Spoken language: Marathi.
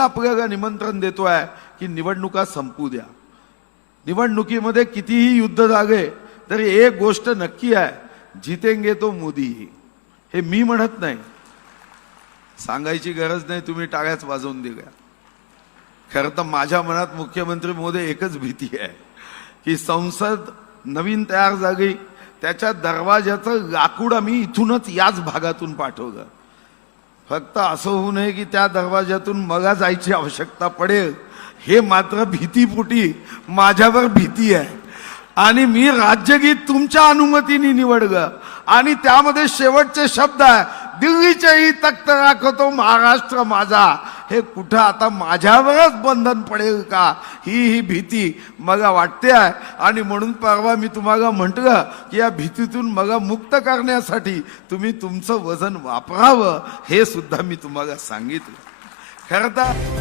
आपल्याला निमंत्रण देतोय की निवडणुका संपू द्या. निवडणुकीमध्ये कितीही युद्ध झाले तरी एक गोष्ट नक्की आहे, जितेंगे तो मोदी. हे मी म्हणत नाही, सांगायची गरज नाही, तुम्ही टाळ्याच वाजवून दिल्या. खरं तर माझ्या मनात मुख्यमंत्री महोदय एकच भीती आहे की संसद नवीन तयार झाली, त्याच्या दरवाजाचं लाकूड आम्ही इथूनच याच भागातून पाठवलं. फक्त असं होऊ नये की त्या दरवाजातून मला जायची आवश्यकता पडेल, हे मात्र भीतीपोटी माझ्यावर भीती आहे. आणि मी राज्यगीत तुमच्या अनुमतीने निवडलं आणि त्यामध्ये शेवटचे शब्द आहे, दिल्लीचेही तख्त राखतो महाराष्ट्र माझा. हे कुठं आता माझ्यावरच बंधन पडेल का, ही भीती मला वाटते आहे. आणि म्हणून परवा मी तुम्हाला म्हटलं की या भीतीतून मला मुक्त करण्यासाठी तुम्ही तुमचं वजन वापरावं, हे सुद्धा मी तुम्हाला सांगितलं. खरं तर